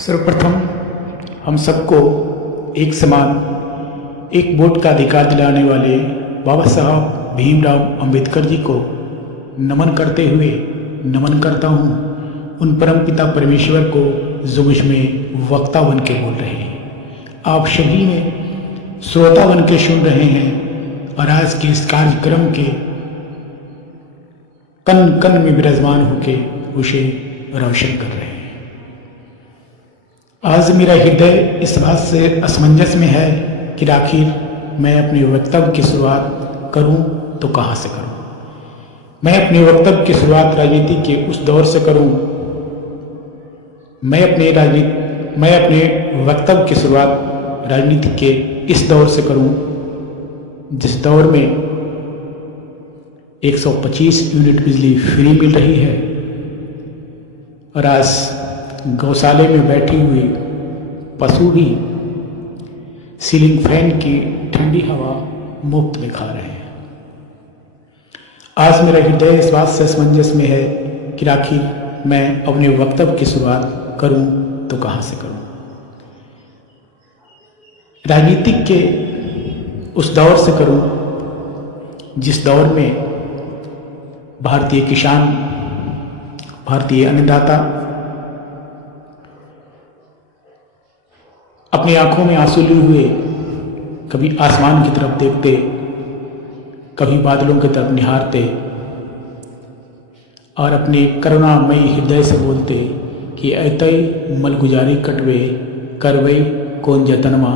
सर्वप्रथम हम सबको एक समान एक वोट का अधिकार दिलाने वाले बाबा साहब भीमराव अंबेडकर जी को नमन करते हुए नमन करता हूँ उन परमपिता परमेश्वर को जो मुझ में वक्ता बन के बोल रहे हैं। आप सभी में श्रोता बन के सुन रहे हैं और आज के इस कार्यक्रम के कन कन में विराजमान होके उसे रोशन कर रहे हैं। आज मेरा हृदय इस बात से असमंजस में है कि आखिर मैं अपने वक्तव्य की शुरुआत करूं तो कहां से करूं। मैं अपने वक्तव्य की शुरुआत राजनीति के उस दौर से करूं। मैं अपने वक्तव्य की शुरुआत राजनीति के इस दौर से करूं जिस दौर में 125 यूनिट बिजली फ्री मिल रही है और आज गौशाले में बैठी हुई पशु भी सीलिंग फैन की ठंडी हवा मुफ्त में खा रहे हैं। आज मेरा हृदय इस बात से असमंजस में है कि आखिर मैं अपने वक्तव्य की शुरुआत करूं तो कहां से करूं। राजनीतिक के उस दौर से करूं जिस दौर में भारतीय किसान, भारतीय अन्नदाता अपनी आंखों में आंसू लिए हुए कभी आसमान की तरफ देखते, कभी बादलों की तरफ निहारते और अपने करुणामयी हृदय से बोलते कि ऐतई मलगुजारी कटवे करवे कौन जतनमा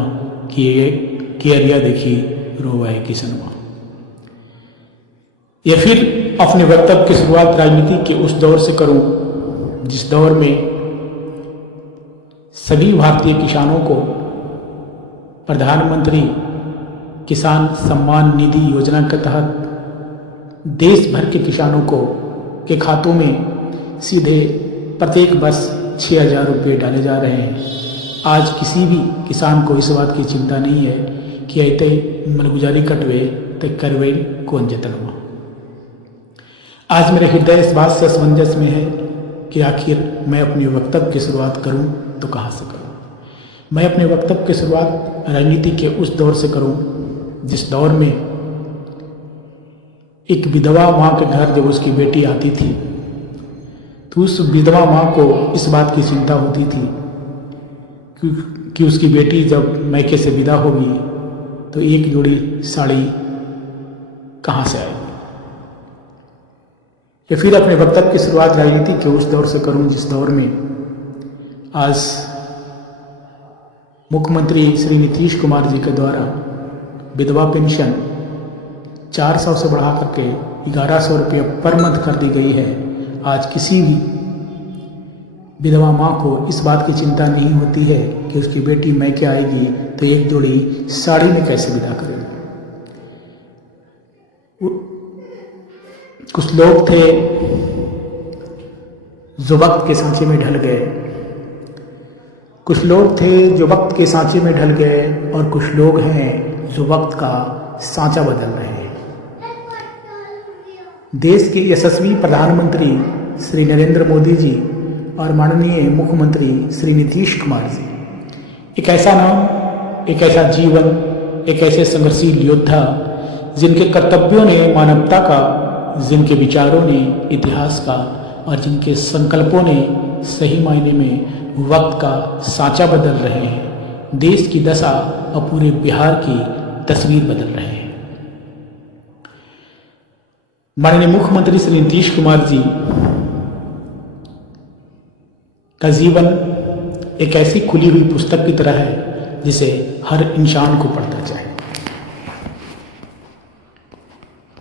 कि अरिया देखी रोवे किसनमा। या फिर अपने वक्तव्य की शुरुआत राजनीति के उस दौर से करूं जिस दौर में सभी भारतीय किसानों को प्रधानमंत्री किसान सम्मान निधि योजना के तहत देश भर के किसानों के खातों में सीधे प्रत्येक वर्ष 6,000 रुपये डाले जा रहे हैं। आज किसी भी किसान को इस बात की चिंता नहीं है कि ऐते मलगुजारी कटवे तो करवे कौन जतनवा। आज मेरे हृदय इस बात से असमंजस में है कि आखिर मैं अपने वक्तव्य की शुरुआत करूं तो कहां से करूं। मैं अपने वक्तव्य की शुरुआत राजनीति के उस दौर से करूं जिस दौर में एक विधवा माँ के घर जब उसकी बेटी आती थी तो उस विधवा माँ को इस बात की चिंता होती थी कि उसकी बेटी जब मैके से विदा होगी तो एक जोड़ी साड़ी कहाँ से आएगी। या फिर अपने वक्तव्य की शुरुआत राजनीति के उस दौर से करूं जिस दौर में आज मुख्यमंत्री श्री नीतीश कुमार जी के द्वारा विधवा पेंशन 400 से बढ़ा करके 1100 रुपये पर मंथ कर दी गई है। आज किसी भी विधवा माँ को इस बात की चिंता नहीं होती है कि उसकी बेटी मैके आएगी तो एक जोड़ी साड़ी में कैसे विदा करेगी। कुछ लोग थे जो वक्त के सांचे में ढल गए, कुछ लोग थे जो वक्त के सांचे में ढल गए और कुछ लोग हैं जो वक्त का सांचा बदल रहे हैं। देश के यशस्वी प्रधानमंत्री श्री नरेंद्र मोदी जी और माननीय मुख्यमंत्री श्री नीतीश कुमार जी एक ऐसा नाम, एक ऐसा जीवन, एक ऐसे संघर्षशील योद्धा जिनके कर्तव्यों ने मानवता का, जिनके विचारों ने इतिहास का और जिनके संकल्पों ने सही मायने में वक्त का सांचा बदल रहे हैं। देश की दशा और पूरे बिहार की तस्वीर बदल रहे हैं। माननीय मुख्यमंत्री श्री नीतीश कुमार जी का जीवन एक ऐसी खुली हुई पुस्तक की तरह है जिसे हर इंसान को पढ़ना चाहिए।